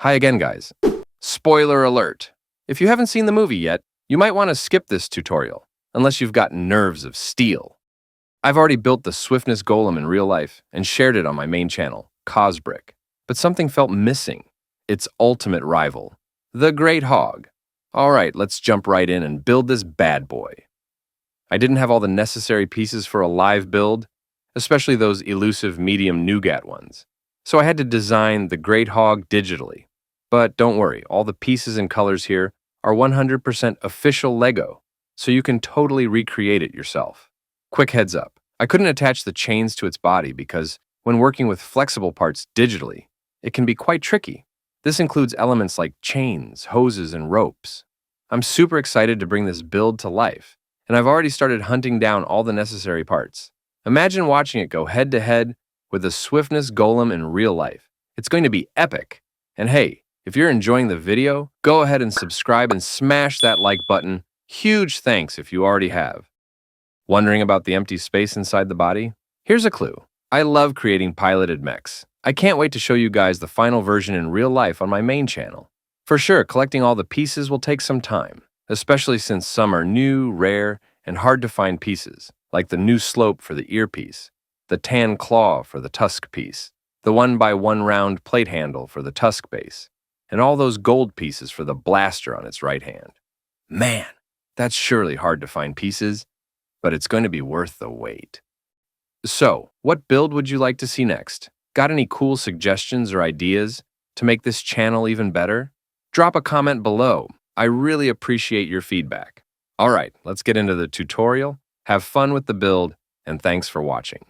Hi again, guys. Spoiler alert. If you haven't seen the movie yet, you might want to skip this tutorial, unless you've got nerves of steel. I've already built the swiftness golem in real life and shared it on my main channel, Cosbrick, but something felt missing. Its ultimate rival, the Great Hog. Alright, let's jump right in and build this bad boy. I didn't have all the necessary pieces for a live build, especially those elusive medium nougat ones. So I had to design the Great Hog digitally. But don't worry, all the pieces and colors here are 100% official Lego, so you can totally recreate it yourself. Quick heads up, I couldn't attach the chains to its body because when working with flexible parts digitally, it can be quite tricky. This includes elements like chains, hoses, and ropes. I'm super excited to bring this build to life, and I've already started hunting down all the necessary parts. Imagine watching it go head-to-head with the swiftness golem in real life. It's going to be epic. And hey, if you're enjoying the video, go ahead and subscribe and smash that like button. Huge thanks if you already have. Wondering about the empty space inside the body? Here's a clue. I love creating piloted mechs. I can't wait to show you guys the final version in real life on my main channel. For sure, collecting all the pieces will take some time, especially since some are new, rare, and hard to find pieces, like the new slope for the earpiece, the tan claw for the tusk piece, the 1x1 round plate handle for the tusk base, and all those gold pieces for the blaster on its right hand. Man, that's surely hard to find pieces, but it's going to be worth the wait. So, what build would you like to see next? Got any cool suggestions or ideas to make this channel even better? Drop a comment below. I really appreciate your feedback. Alright, let's get into the tutorial. Have fun with the build, and thanks for watching.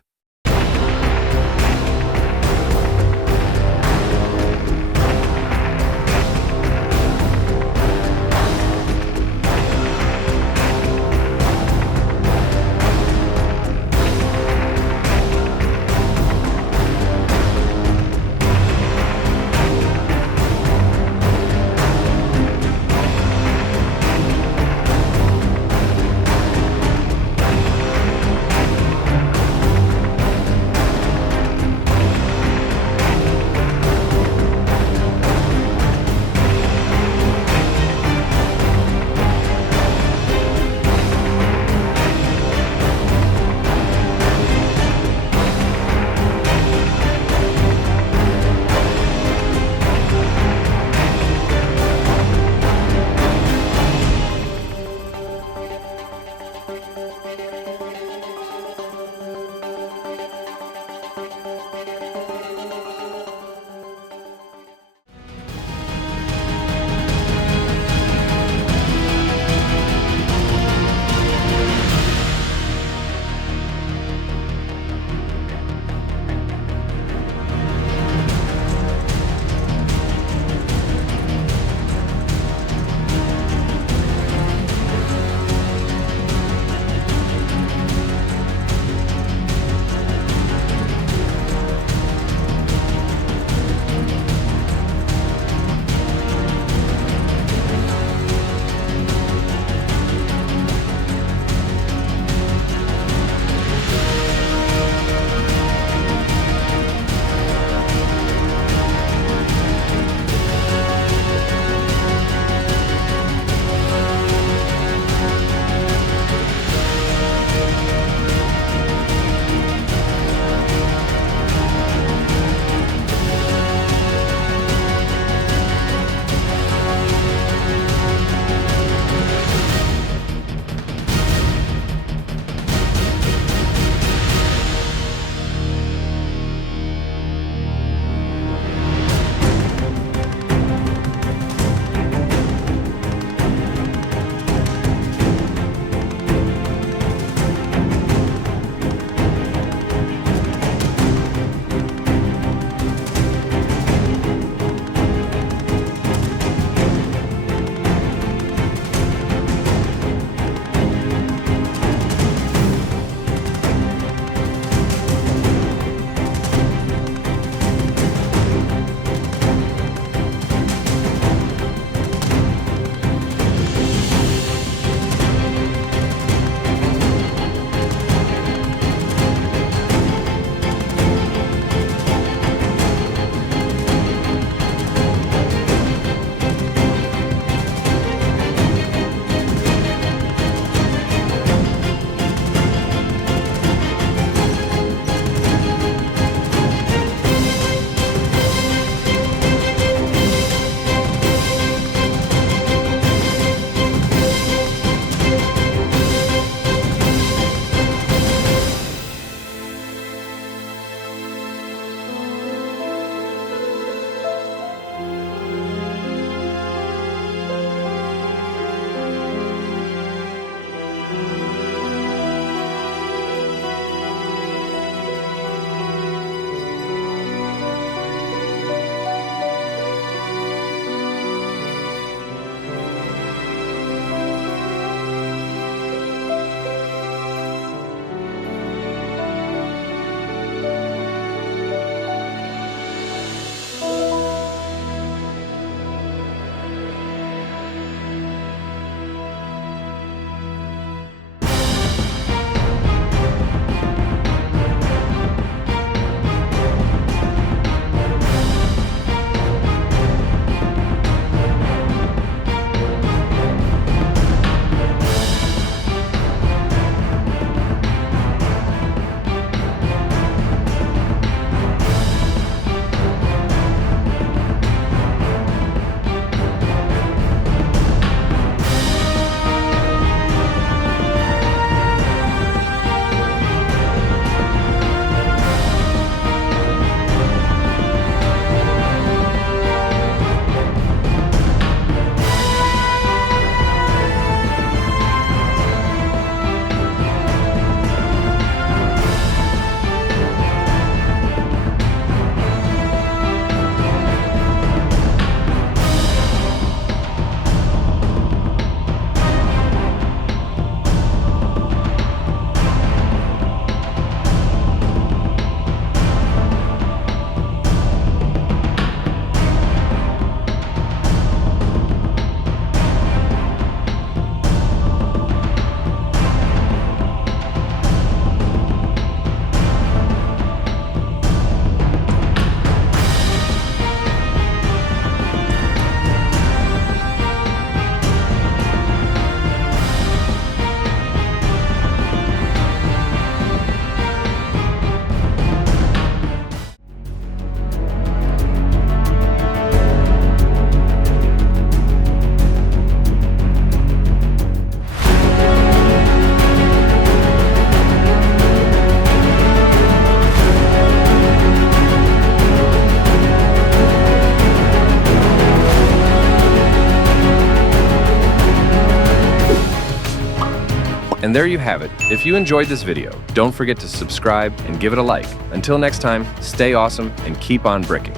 And there you have it. If you enjoyed this video, don't forget to subscribe and give it a like. Until next time, stay awesome and keep on bricking.